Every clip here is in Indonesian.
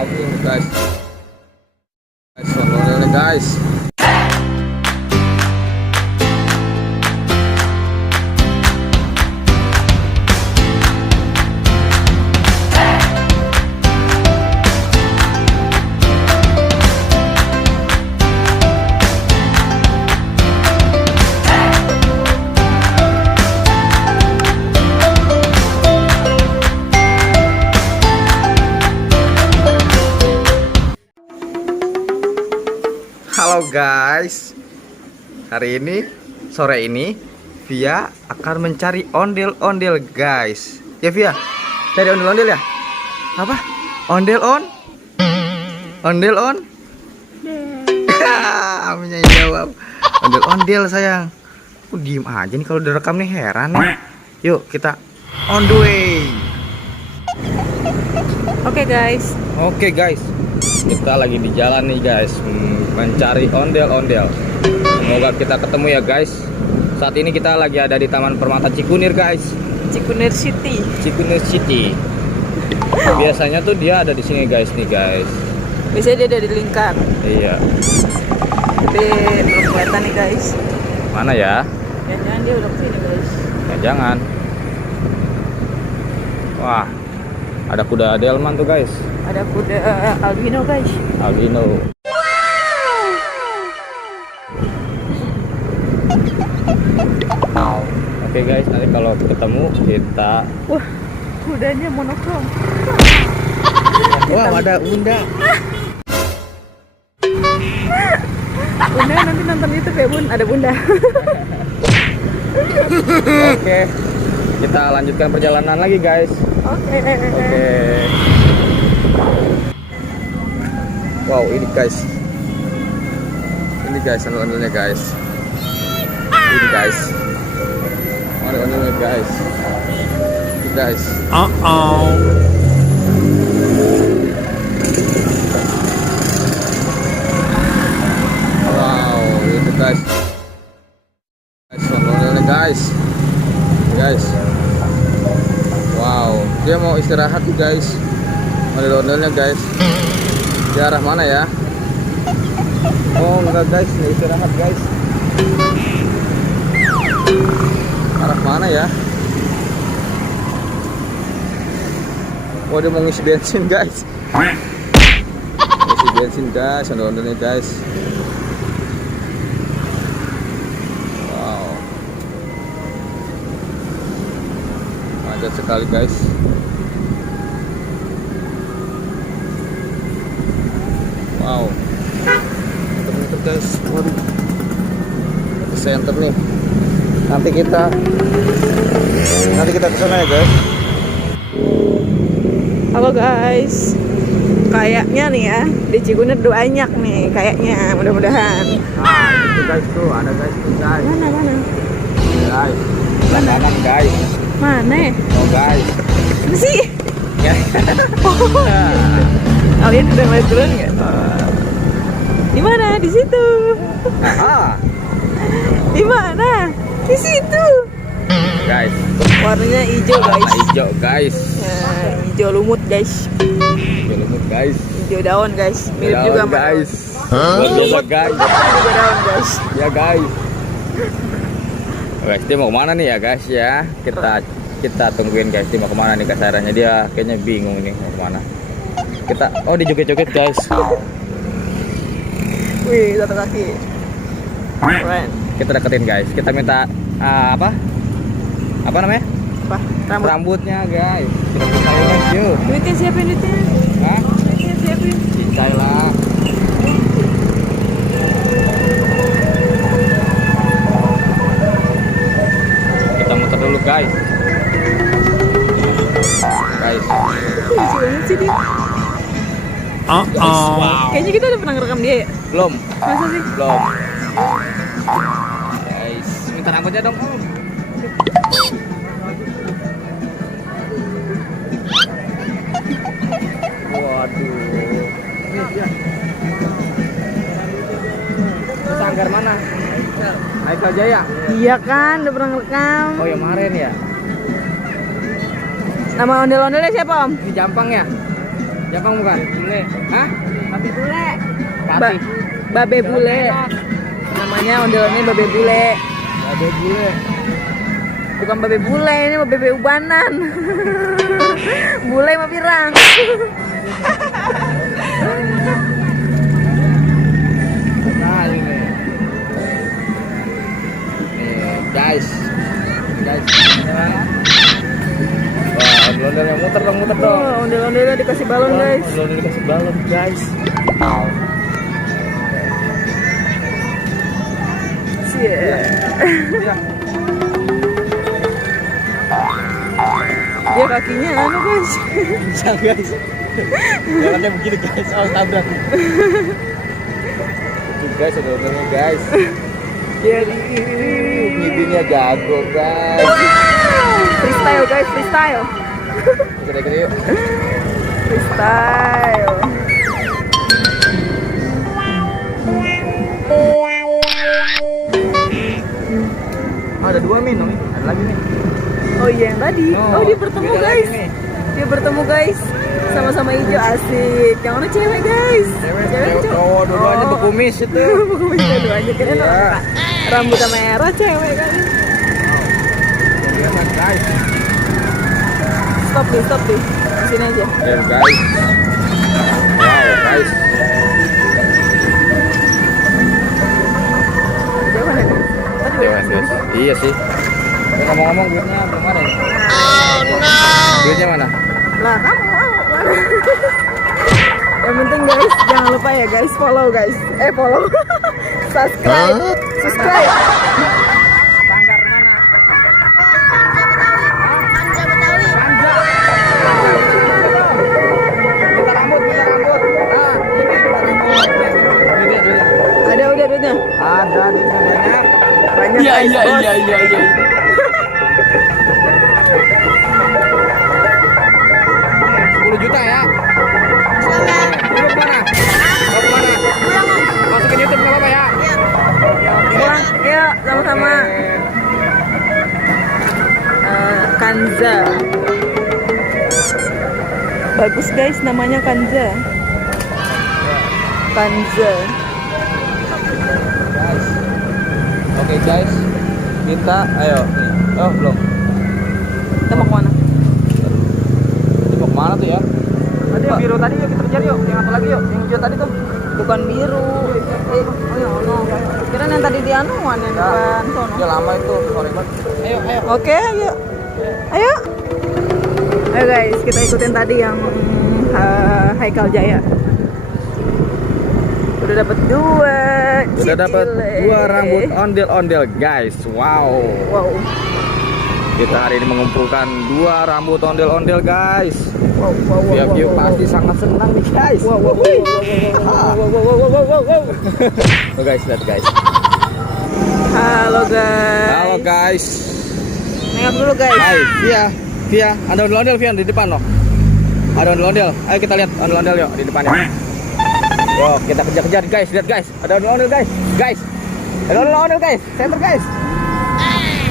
kabur guys. Ondel-ondel guys. Halo guys, hari ini sore ini Via akan mencari ondel-ondel guys. Ya Via, cari ondel-ondel ya? Apa? Ondel on? Ondel on? Aminya jawab. Ondel-ondel sayang. Diem aja nih kalau direkam nih, heran nih. Yuk kita on the way. Oke guys, kita lagi di jalan nih guys, mencari ondel-ondel. Semoga kita ketemu ya guys. Saat ini kita lagi ada di Taman Permata Cikunir guys. Cikunir City. Biasanya tuh dia ada di sini guys nih guys. Biasanya dia ada di Lingkar. Iya. Tapi belum kelihatan nih guys. Mana ya? Jangan dia udah kesini guys. Ya, jangan. Wah, ada kuda delman tuh guys. Ada kuda albino guys. Albino. Oke guys, nanti kalau ketemu kita. Wah, kudanya monokrom. Wah, ada Bunda. Bunda nanti nonton YouTube ya Bun, ada Bunda. Oke, kita lanjutkan perjalanan lagi guys. Oke. Wow, ini guys, ondel-ondelnya guys. Ini guys, ondel-ondelnya guys. Ini guys. Wow, itu guys. Ondel-ondelnya guys. Guys. Wow, dia mau istirahat tuh guys. Ondel-ondelnya guys. Di arah mana ya? Oh enggak guys, ini istirahat guys. Arah mana ya? Oh, dia mau ngisi bensin guys. Ngisi bensin guys, ondel-ondelnya guys. Wow, mantap sekali guys. Wow, muter-muter guys. Waduh, ke center nih. Nanti kita ke sana ya guys. Halo guys. Kayaknya nih ya, di Cikunir banyak nih kayaknya, mudah-mudahan. Nah, itu guys tuh, ada guys tuh guys. Mana? Guys, kanan guys. Mana ya? Oh guys. Mana sih? Ya. Kalian udah mulai turun nggak? Di mana? Di situ. Aha. Di mana? Di situ. Guys. Warnanya hijau Warna guys. hijau guys. Nah, hijau lumut guys. Hijau lumut guys. Hijau daun guys. Mirip Daun, juga sama guys. daun. Luar biasa guys. Juga daun guys. Ya guys. Guys, dia mau kemana nih ya guys ya? Kita tungguin guys, dia mau kemana nih kasarannya, dia kayaknya bingung nih mau kemana. Dijoget-joget guys. Wih, satu kaki. Keren. Kita deketin guys. Kita minta apa namanya? Apa? Rambut. Rambutnya guys. Kita minta guys, yuk. Duitnya siapin duitnya. Hah? Duitnya siapin. Cincai lah. Kita muter dulu guys. Guys. Lucu banget sih dia. Wow. Kayaknya kita udah pernah ngerekam dia ya? Belum. Masa sih? Belum. Guys, minta rambutnya dong. Waduh. Sanggar mana? Haikal Jaya. Iya kan, udah pernah ngerekam. Oh ya kemarin ya. Nama ondel-ondelnya siapa Om? Di Jampang ya? Jepang bukan? Bule. Hah? Babe bule. Babe bule. Namanya ondel-ondel babe bule. Babe bule. Bukan babe bule, ini babe ubanan. Bule mah pirang. Nah ini. Nih guys. Wah, ondel-ondel yang muter dong. Oh, ondel-ondelnya dikasih balon, guys. Ondel-ondel dikasih balon, guys. Yeah. Iya. Dia kakinya anu, guys. Bisa guys. Jalannya begini guys, tabrak. Itu guys, ondel-ondelnya guys. Jadi Bibinya jago guys. freestyle, guys, freestyle. Gede-gede yuk. Freestyle. Ada 2 min, nih. Ada lagi nih. Oh iya yang tadi. Oh dia bertemu, beda guys. lagi nih. Dia bertemu, guys. Sama-sama hijau, asik. Yang mana cewek, guys? Cewek cowok. cowok dua-duanya berkumis itu. Berkumis dua-duanya. Kira Iya. rambutnya merah cewek kan. Lihat guys. Stop deh. Sini aja. Lihat guys. Wow guys. Jauh mana nih? Tadi Dewan guys. Iya sih. Ini ngomong-ngomong duitnya belum ada ya? Duitnya mana? Lah kamu mana? Yang penting guys, jangan lupa ya guys, follow guys. Follow. Subscribe. Sanggar mana? Minta rambut. Ah, duitnya. Ada udah duitnya. Ada duitnya banyak. Banyak guys, bos. Iya. 10 juta ya. Lu kemana? Mau kemana? Masukin YouTube nggak apa-apa ya? Pulang, yuk sama-sama. Kanza. Bagus guys, namanya Kanza. Kanza. Guys. Oke guys, kita ayo nih. Oh belum. Kita mau kemana? Ini mau kemana tuh ya? Tadi yang biru tadi yuk kita kejar yuk. Yang apa lagi yuk? Yang hijau tadi tuh. Bukan biru. Kira yang tadi di anuan yang depan sono. Ya lama itu, sorry banget. Ayo. Oke, ayo. Ayo guys, kita ikutin tadi yang Haikal Jaya. Udah dapat 2. Udah dapat 2 rambut ondel-ondel guys. Wow. Kita hari ini mengumpulkan 2 rambut ondel-ondel guys. View pasti sangat senang nih guys. Wow. Oh guys, lihat guys. Halo guys. Halo guys. Nengok dulu guys. Hai, Via, ada ondel-ondel Via di depan loh. Ada ondel-ondel. Ayo kita lihat ondel-ondel yuk di depannya. Yo, kita kejar-kejar guys, lihat guys. Ada ondel-ondel guys. Ada ondel-ondel guys. Center guys.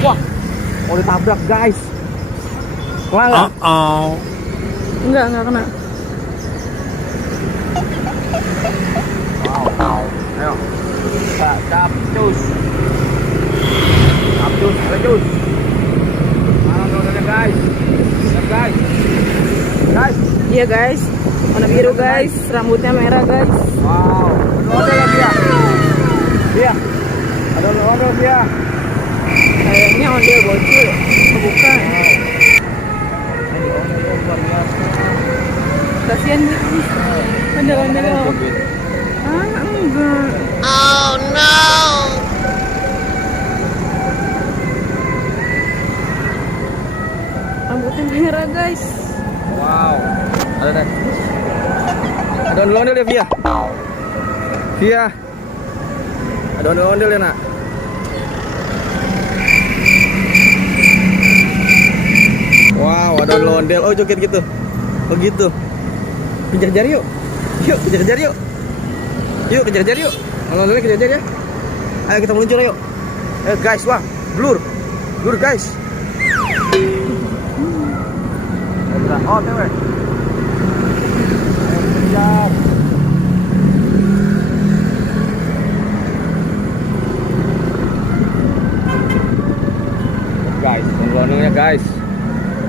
Wah, mau ditabrak guys. Kemana? Enggak kena. Wow. Ayo. Capcus. Mana ondel-ondelnya guys? Lihat guys. Iya guys. Warna biru guys, rambutnya merah guys. Wow. Ondel ya Via. Via. Ada ondel Via. Kayaknya ondel bocil. Bukan. Kasian guys. Ondel-ondel. Enggak. Oh no! Rambutnya merah guys. Wow. Ada ondel-ondel ya Via. Ada ondel-ondel ya nak. Wow, ada ondel-ondel. Oh joget gitu. Oh gitu. Kejar-kejar yuk. Kejar-kejar yuk. Kejar-kejar yuk. Ondel-ondelnya kejar-kejar ya. Ayo kita meluncur yuk. Guys, wah, blur guys. Oh, cewek. Ayo kejar. Guys, ondel-ondelnya guys.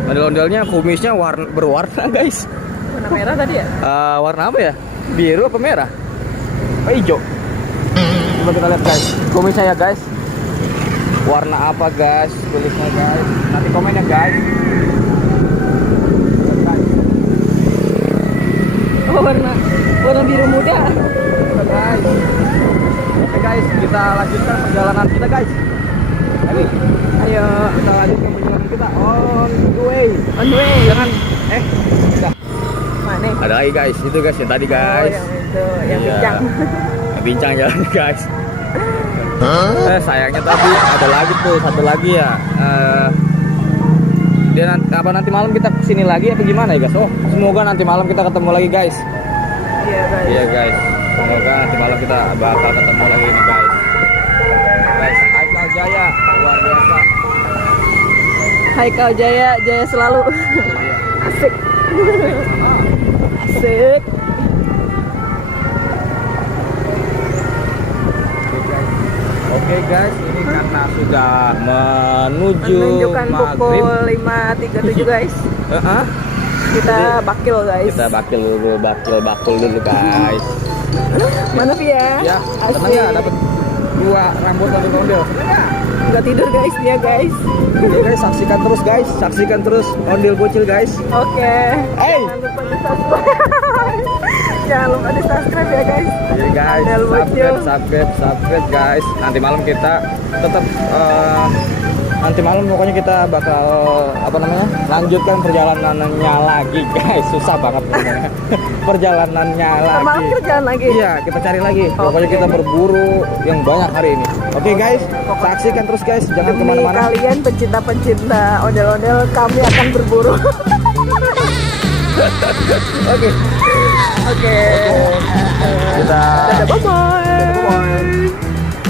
Ondel-ondelnya kumisnya berwarna guys. Warna merah tadi ya? Warna apa ya? Biru apa merah? Oh, hijau. Coba kita lihat guys. Kumisnya ya guys. Warna apa guys? Tulisnya guys. Nanti komen ya guys. Oh, warna biru muda. Oke guys. Oke guys, kita lanjutkan perjalanan kita guys. Ayo, Ayo, kita lanjutkan perjalanan kita on the way. on the way. Jangan, udah. Mana? Ada lagi guys, itu guys yang tadi guys. Oh, yang itu, yang Iya. bincang. Yang bincang jalan guys. Sayangnya tadi ada lagi tuh, satu lagi ya. Dia nanti malam kita kesini lagi apa gimana ya guys? Oh, semoga nanti malam kita ketemu lagi guys. Iya, guys. Iya guys, semoga nanti malam kita bakal ketemu lagi nih guys. Guys, Haikal Jaya luar biasa. Haikal Jaya, Jaya selalu. Asik. Asik. Oke guys, ini karena sudah menuju Menunjukkan maghrib. pukul 5.37 guys. Kita bakil guys. Kita bakul dulu guys. Mana Via? Ya, Asik. tenang ya, dapat 2 rambut ondel-ondel. Nggak tidur guys dia guys. Oke guys, saksikan terus ondel bocil guys. Oke. Hey. Jangan lupa di subscribe ya guys. Jadi guys, Ondel bocil. subscribe guys. Nanti malam kita tetap nanti malam pokoknya kita bakal lanjutkan perjalanannya lagi guys. Susah banget ngomongnya. Perjalanannya lagi. Malam kita jalan lagi. Iya, kita cari lagi. Pokoknya kita berburu yang banyak hari ini. Oke guys, saksikan terus guys, jangan Demi kemana-mana. kalian pencinta-pencinta ondel-ondel, kami akan berburu. Oke. Oke. Kita Dadah, bye-bye. bye.